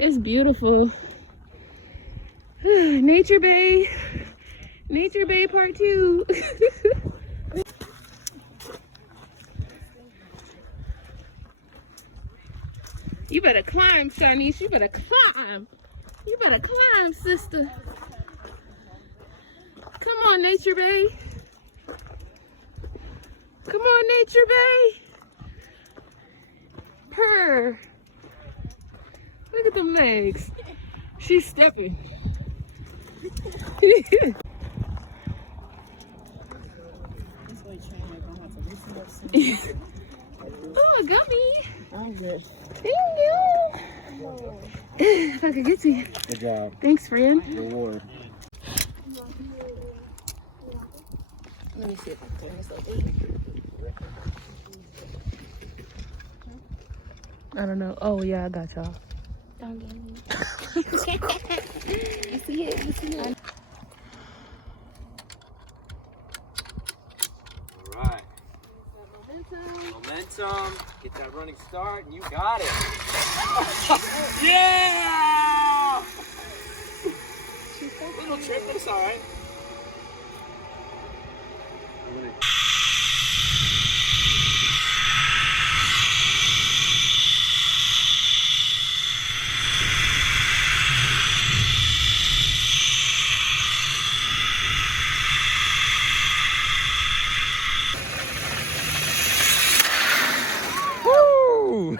It's beautiful. Nature Bay. Nature Bay Part 2. You better climb, Chanyce. You better climb. You better climb, sister. Come on, Nature Bay. Come on, Nature Bay. Purr. Look at them legs. She's stepping. Oh, a gummy. I'm good. Thank you. If I could get to you. Good job. Thanks, friend. Reward. Let me see if I can turn this over. I don't know. Oh, yeah, I got y'all. I see it. I see it. All right. Momentum. Get that running start, and you got it. Yeah! Little trip, but it's all right. Woo!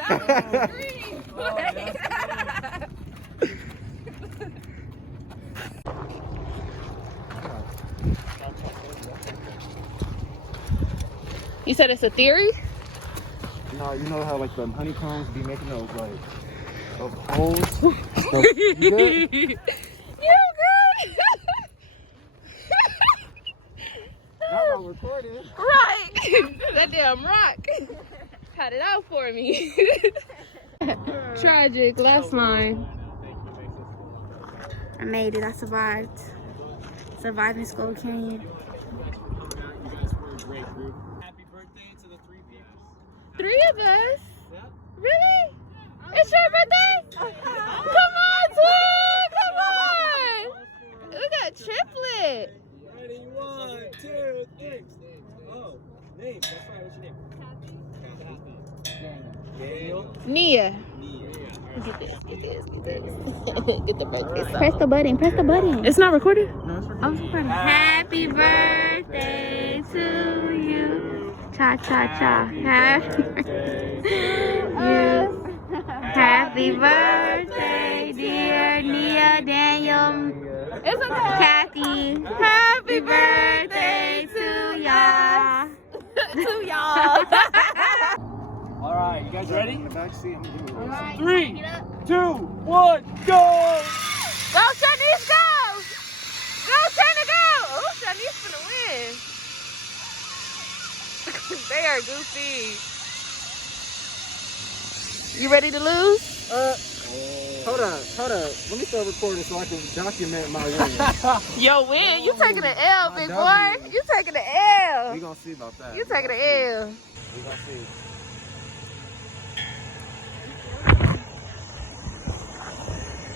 You said it's a theory? No, you know how like the honeycombs be making those like those holes? You good? You good? Now I'm recording. Right. That damn rock had it out for me. Tragic. Last line. I made it. I survived. Surviving Skull Canyon. You guys were a great group. Happy birthday to the 3 people. 3 of us? Yeah. Really? It's your birthday? Come on, twin! Come on! We got triplet. Ready? 1, 2, 3. Oh, name. That's right. What's your name? Daniel. Nia. Nia. Get this. Get the birthday song. Press the button. Press the button. It's not recorded? No, it's I was recording. Happy birthday to you. Cha cha cha. Happy birthday to you. Happy birthday, dear Nia, Daniel, It's okay. Kathy. Happy birthday to y'all. To y'all. All right, you guys ready? In the back seat, I'm doing All right, 3, get up. 2, 1, go! Go, Chanyce, go! Go, Chanyce, go! Oh, Chanyce finna win. They are goofy. You ready to lose? Hold up. Let me start recording so I can document my win. Yo, win. You taking the L, big My boy. You taking the L. We gonna see about that. You taking the L. We gonna see.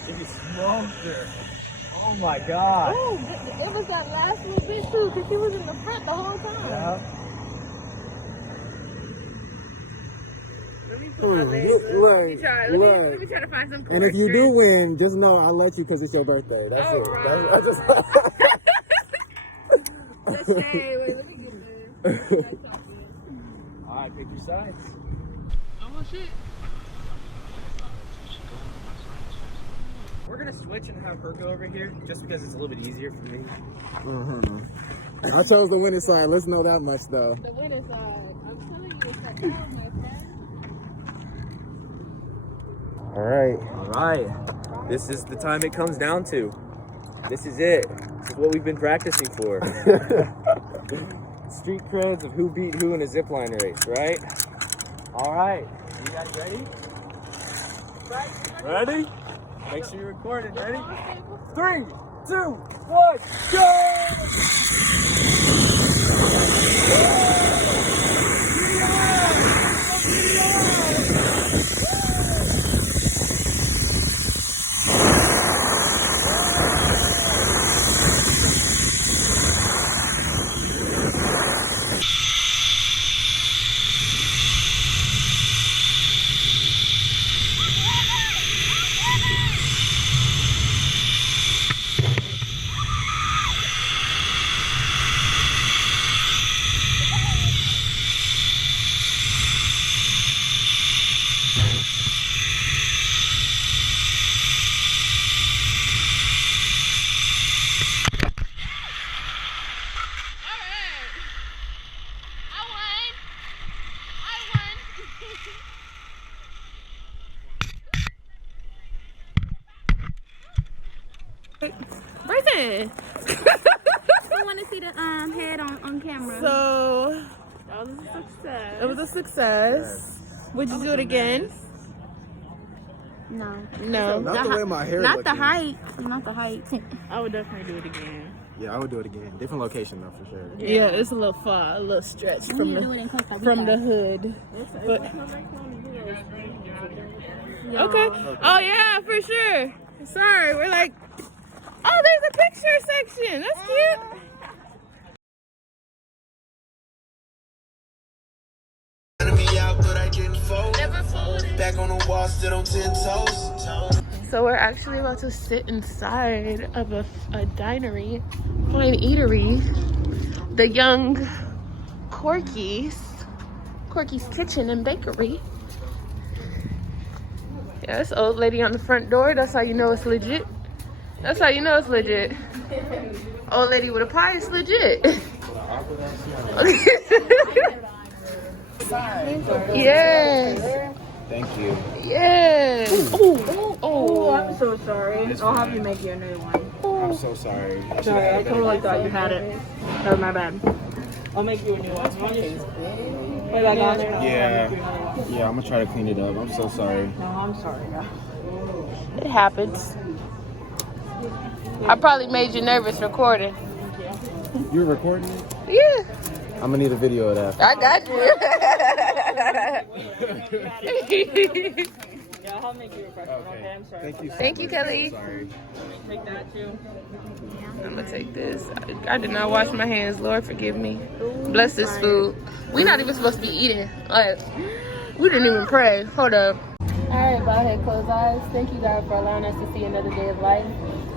He smoked her. Oh my god. Ooh, it was that last little bit too, because she was in the front the whole time. Yeah. Let me put my legs up. Let me try. Let me try to find some. And if you do win, just know I'll let you because it's your birthday. That's Oh, it. right. That's just... Let's say, wait, let me get this. All right, pick your sides. Oh shit. We're gonna switch and have her go over here, just because it's a little bit easier for me. I chose the winning side. Let's know that much, though. The winner side. I'm telling you, it's like, oh my friend. All right. This is the time it comes down to. This is it. This is what we've been practicing for. Street creds of who beat who in a zipline race, right? All right. You guys ready? Ready? Make sure you're recording. Ready? 3, 2, 1, go! Bryson. I want to see the head on camera. So That was a success. it was a success. Would you do it again? No. No. Not the way my hair Not looking. the height. Not the height. I would definitely do it again. Yeah, I would do it again. Different location though, for sure. Yeah, it's a little far, a little stretch We from need to do the it in Costa Rica. from the hood. But okay. Oh yeah, for sure. Sorry, we're like, oh, there's a picture section. That's cute. Never folded. Back on the wall, still on 10 toes. So we're actually about to sit inside of a dinery, fine eatery. The young Corky's Kitchen and Bakery. Yeah, this old lady on the front door. That's how you know it's legit. That's how you know it's legit. Old lady with a pie is legit. Yes. Thank you. Yes. Oh, I'm so sorry. I'll have you make you a new one. I'm so sorry. Sorry, I totally thought you had it. That was my bad. I'll make you a new one. Put that on there. Yeah, I'm gonna try to clean it up. I'm so sorry. No, I'm sorry. It happens. I probably made you nervous recording. You were recording it? Yeah. I'm gonna need a video of that. I got you. Yeah, I'll make you a fresh one. Okay, I'm sorry. Thank you. Thank you, Kelly. Sorry. Take that too. I'm gonna take this. I did not wash my hands. Lord, forgive me. Bless this food. We're not even supposed to be eating. Like, we didn't even pray. Hold up. All right, bow head, close eyes. Thank you, God, for allowing us to see another day of life.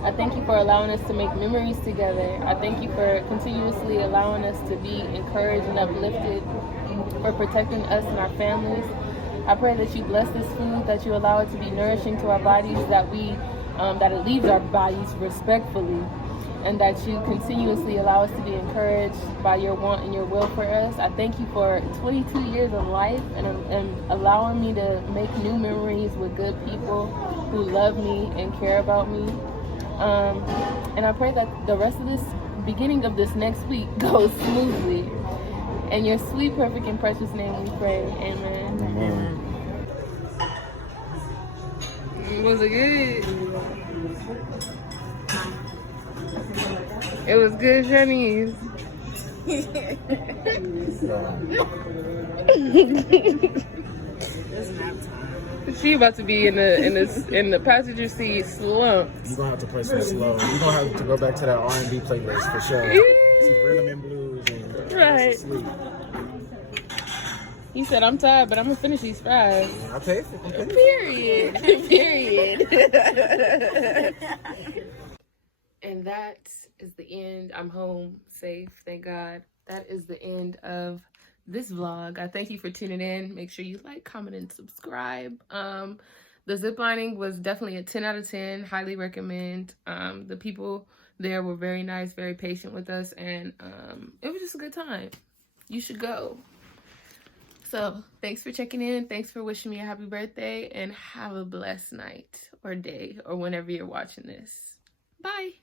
I thank you for allowing us to make memories together. I thank you for continuously allowing us to be encouraged and uplifted, for protecting us and our families. I pray that you bless this food, that you allow it to be nourishing to our bodies, that that it leaves our bodies respectfully, and that you continuously allow us to be encouraged by your want and your will for us. I thank you for 22 years of life and allowing me to make new memories with good people who love me and care about me. And I pray that the rest of this beginning of this next week goes smoothly. In your sweet, perfect, and precious name we pray. Amen. Amen. Was it good? It was good, Chanyce. She about to be in the passenger seat slumped. You're gonna have to play some slow. You're gonna have to go back to that R&B playlist for sure. Some rhythm and blues and Right. sleep. He said, I'm tired, but I'm gonna finish these fries. I'll pay for it. Period. Period. And that is the end. I'm home, safe, thank God. That is the end of this vlog. I thank you for tuning in. Make sure you like, comment, and subscribe. The ziplining was definitely a 10 out of 10. Highly recommend. The people there were very nice, very patient with us, and it was just a good time. You should go. So thanks for checking in. Thanks for wishing me a happy birthday, and have a blessed night or day or whenever you're watching this. Bye.